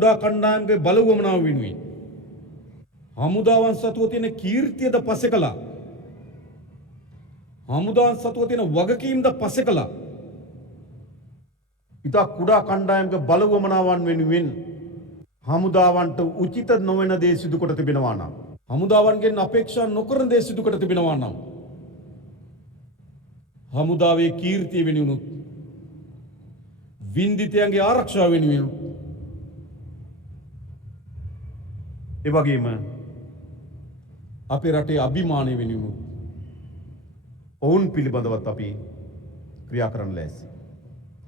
කුඩා කණ්ඩායම්ගේ බලවමනාව වෙනුවෙන් හමුදාවන් සතුව තියෙන කීර්තියද පස්සේ කළා. හමුදාවන් සතුව තියෙන වගකීම්ද පස්සේ කළා. ඉතා කුඩා කණ්ඩායම්ගේ බලවමනාවන් වෙනුවෙන් හමුදාවන්ට උචිත නොවන දේ සිදු කොට තිබෙනවා නම් හමුදාවන්ගෙන් අපේක්ෂා නොකරන දේ සිදු කොට තිබෙනවා නම් හමුදාවේ කීර්තිය වෙනුවෙන් වින්දිතයන්ගේ ආරක්ෂාව වෙනුවෙන් ඒ වගේම අපේ රටේ අභිමානය වෙනුවෙන් ඔවුන් පිළිබඳවත් අපි ක්‍රියා කරන්න ලෑස්ති.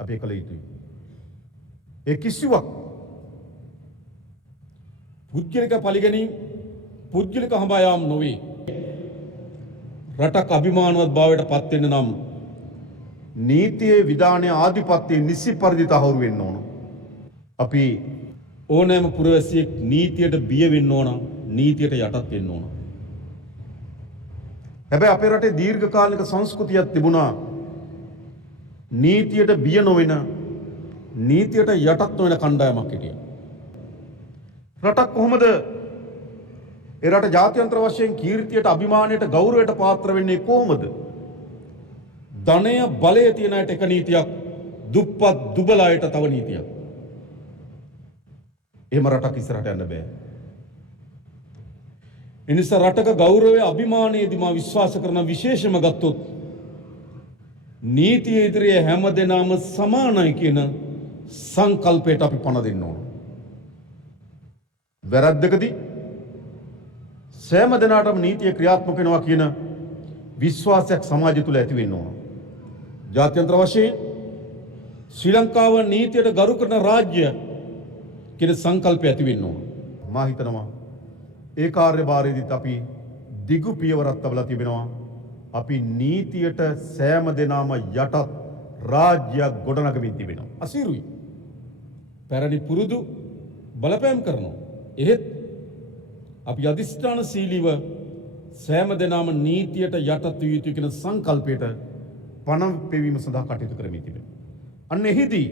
අපි කළ යුතුයි. ඒ කිසිවක් පුද්ගලික පරිගණීම් පුද්ගලික හඹායාම් නොවේ. රටක් අභිමානවත් භාවයට පත් වෙන්න නම් නීතියේ විධානයේ ආධිපත්‍යයේ නිසි පරිදි තහවුරු වෙන්න ඕන. අපි ඕනෑම පුරවැසියෙක් නීතියට බිය වෙන්න ඕන, නීතියට යටත් වෙන්න ඕන. හැබැයි අපේ රටේ දීර්ඝකාලික සංස්කෘතියක් තිබුණා නීතියට බිය නොවන, නීතියට යටත් නොවන කණ්ඩායමක් හිටියා. රටක් කොහොමද ඒ රට ජාත්‍යන්තර වශයෙන් කීර්තියට, අභිමානයට, ගෞරවයට පාත්‍ර වෙන්නේ කොහොමද? ධනය බලය තියෙන අයට එක නීතියක්, දුප්පත් දුබල අයට තව නීතියක්. එහෙම රටක් ඉස්සරහට යන්න බෑ. ඒ නිසා රටක ගෞරවය, අභිමානයේදී මා විශ්වාස කරන විශේෂම ගත්තොත් නීතිය ඉදිරියේ හැමදෙනාම සමානයි කියන සංකල්පයට අපි පණ දෙන්න ඕන. වැරද්දකදී සෑම දෙනාටම නීතිය ක්‍රියාත්මක වෙනවා කියන විශ්වාසයක් සමාජය තුළ ඇති වෙන්න ඕන. ජාත්‍යන්තර වශයෙන් ශ්‍රී ලංකාව නීතියට ගරු කරන රාජ්‍ය කියන සංකල්පය ඇති වෙන්න ඕන. මා හිතනවා ඒ කාර්යභාරයේදීත් අපි දිගු පියවරක් තබලා තිබෙනවා. අපි නීතියට සෑම දෙනාම යටත් රාජ්‍යයක් ගොඩනගමින් තිබෙනවා. අසීරුයි. පැරණි පුරුදු බලපෑම් කරනවා. එහෙත් අපි අධිෂ්ඨානශීලීව සෑම දෙනාම නීතියට යටත් විය යුතු කියන සංකල්පයට පණ පෙවීම සඳහා කටයුතු කරමින් තිබෙනවා. අන්න එහිදී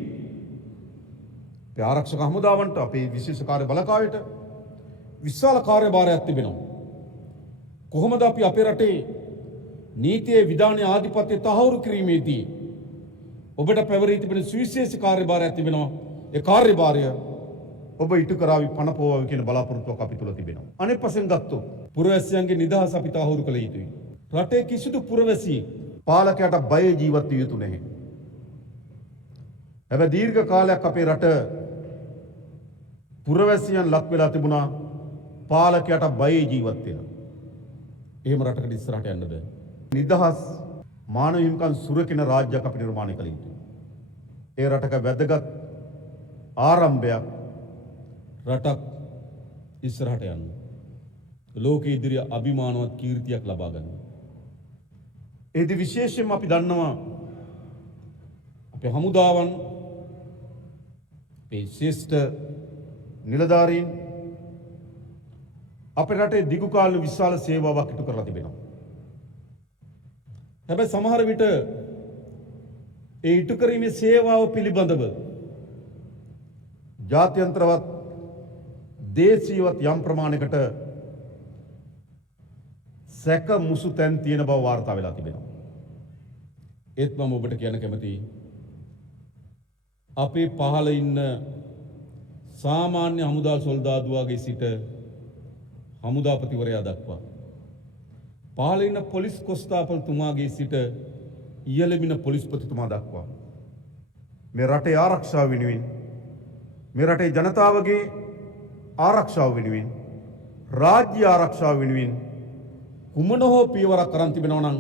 අපේ ආරක්ෂක හමුදාවන්ට, අපේ විශේෂ කාර්ය බලකායට විශාල කාර්යභාරයක් තිබෙනවා. කොහොමද අපි අපේ රටේ නීතියේ විධානයේ ආධිපත්‍ය තහවුරු කිරීමේදී ඔබට පැවරී තිබෙන සුවිශේෂී කාර්යභාරයක් තිබෙනවා. ඒ කාර්යභාරය ඔබ ඉටු කරાવી පණ පොවාවි කියන බලාපොරොත්තුවක් අපි තුල තිබෙනවා. අනෙක් පසෙන් ගත්තොත් පුරවැසියන්ගේ නිදහස අපි තහවුරු කළ යුතුයි. රටේ කිසිදු පුරවැසියෙක් පාලකයාට බය ජීවත් විය යුතු නැහැ. හැබැයි දීර්ඝ කාලයක් අපේ රට පුරවැසියන් ලක් වෙලා තිබුණා පාලකයාට බය ජීවත් වෙන. එහෙම රටකට ඉස්සරහට යන්න බෑ. නිදහස් මානව හිමිකම් සුරකින රාජ්‍යයක් අපි නිර්මාණය කළ යුතුයි. ඒ රටක වැදගත් ආරම්භයක් රටක් ඉස්සරහට යන්න. ලෝකයේ ඉදිරියේ අභිමානවත් කීර්තියක් ලබා ගන්න. ඒදි විශේෂයෙන්ම අපි දන්නවා අපේ හමුදාවන්, අපේ ශ්‍රේෂ්ඨ නිලධාරීන් අපේ රටේ දිගු කාලීන විශාල සේවාවක් ඉටු කරලා තිබෙනවා. හැබැයි සමහර විට ඒ ඉටු කිරීමේ සේවාව පිළිබඳව ජාත්‍යන්තරවත් දේශීයවත් යම් ප්‍රමාණයකට සැක මුසු තැන් තියෙන බව වාර්තා වෙලා තිබෙනවා. ඒත් මම ඔබට කියන්න කැමතියි අපේ පහළ ඉන්න සාමාන්‍ය හමුදා සොල්දාදුවාගේ සිට හමුදාපතිවරයා දක්වා පහළ ඉන්න පොලිස් කොස්තාපල්තුමාගේ සිට ඉහළමින පොලිස්පතිතුමා දක්වා මේ රටේ ආරක්ෂාව වෙනුවෙන්, මේ රටේ ජනතාවගේ ආරක්ෂාව වෙනුවෙන්, රාජ්‍ය ආරක්ෂාව වෙනුවෙන් කුමන හෝ පියවරක් කරන් තිබෙනවා නම්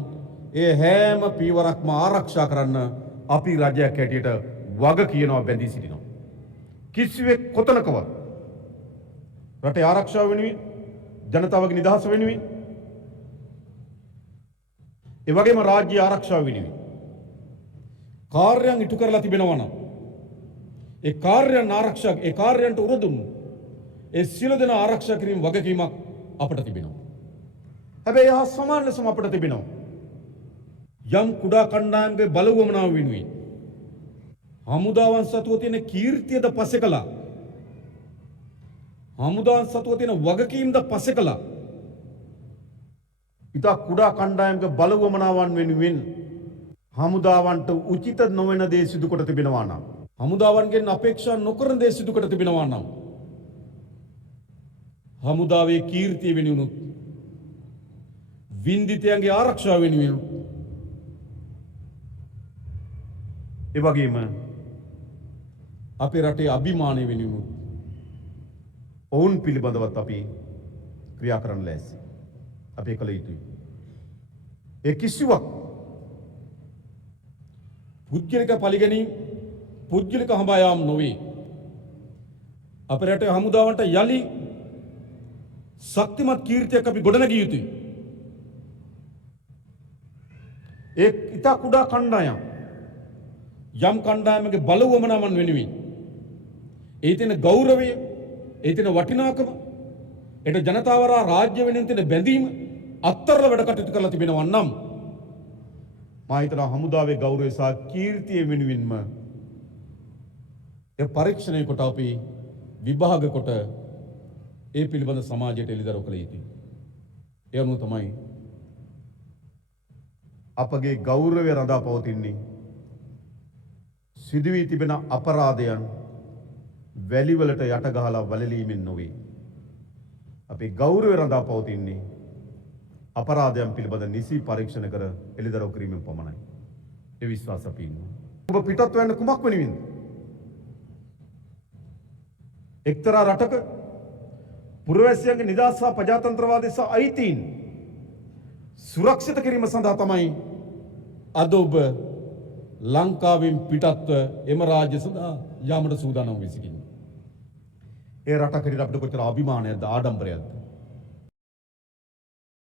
ඒ හැම පියවරක්ම ආරක්ෂා කරන්න අපි රජයක් හැටියට වග කියනවා, බැඳී සිටිනවා. කිසිවෙක් කොතනකවත් රටේ ආරක්ෂාව වෙනුවෙන්, ජනතාවගේ නිදහස වෙනුවෙන්, ඒ වගේම රාජ්‍ය ආරක්ෂාව වෙනුවෙන් කාර්යයන් ඉටු කරලා තිබෙනවා නම් ඒ කාර්යයන් ආරක්ෂා, ඒ කාර්යයන්ට උරදුම් ඒ සියලු දෙනා ආරක්ෂා කිරීම වගකීමක් අපට තිබෙනවා. හැබැයි ඒ සමාන ලෙසම අපට තිබෙනවා යම් කුඩා කණ්ඩායම්ගේ බලවමනාව වෙනුවෙන් හමුදාවන් සතුව තියෙන කීර්තියද පස්සේ කළා. හමුදාන් සතුව තියෙන වගකීම්ද පස්සේ කළා. ඉතා කුඩා කණ්ඩායමක බලවමනාවන් වෙනුවෙන් හමුදාවන්ට උචිත නොවන දේ සිදු කොට තිබෙනවා නම්, හමුදාවන්ගෙන් අපේක්ෂා නොකරන දේ සිදු කොට තිබෙනවා නම්, හමුදාවේ කීර්තිය වෙනුවෙන් වින්දිතයන්ගේ ආරක්ෂාව වෙනුවෙන් ඒ වගේම අපේ රටේ අභිමානය වෙනුවෙන් ඔවුන් පිළිබඳවත් අපි ක්‍රියා කරන්න ලෑස්ති. අපි කළ යුතුයි. ඒ කිසිවක් පුද්ගලික පරිගණී පුද්ගලික හඹායාම් නොවේ. අපේ රටේ හමුදාවන්ට යලි ශක්තිමත් කීර්තියක් අපි ගොඩනගිය යුතුයි. ඒ ඉතා කුඩා කණ්ඩායම් යම් කණ්ඩායමගේ බලවමනාවන් වෙනුවෙන් ඒ තියෙන ගෞරවය, ඒ තියෙන වටිනාකම, ඒට ජනතාවරා රාජ්‍ය වෙනුවෙන් තියෙන බැඳීම අත්තරල වැඩ කටයුතු කරලා තිබෙනවා නම් මා හිතනවා හමුදාවේ ගෞරවය සහ කීර්තිය වෙනුවෙන්ම ඒ පරීක්ෂණය කොට අපි විභාග කොට ඒ පිළිබඳ සමාජයට එළිදරව් කළ යුතුයි. ඒ අනුව තමයි අපගේ ගෞරවය රඳා පවතින්නේ සිදු වී තිබෙන අපරාධයන් වැලිවලට යට ගහලා වලලීමෙන් නොවේ. අපේ ගෞරවය රඳා පවතින්නේ අපරාධයන් පිළිබඳ නිසි පරීක්ෂණ කර එළිදරව් කිරීමෙන් පමණයි. ඒ විශ්වාස අපි ඉන්නවා. ඔබ පිටත් වෙන්න කුමක් වෙනුවෙන්ද? එක්තරා රටක පුරවැසියන්ගේ නිදහස් සහ ප්‍රජාතන්ත්‍රවාදී සහ අයිතීන් සුරක්ෂිත කිරීම සඳහා තමයි අද ඔබ ලංකාවෙන් පිටත්ව එම රාජ්‍ය සඳහා යාමට සූදානම් වෙ සිටින්නේ. ඒ රටකට අපිට කොච්චර අභිමානයක්ද, ආඩම්බරයක්ද?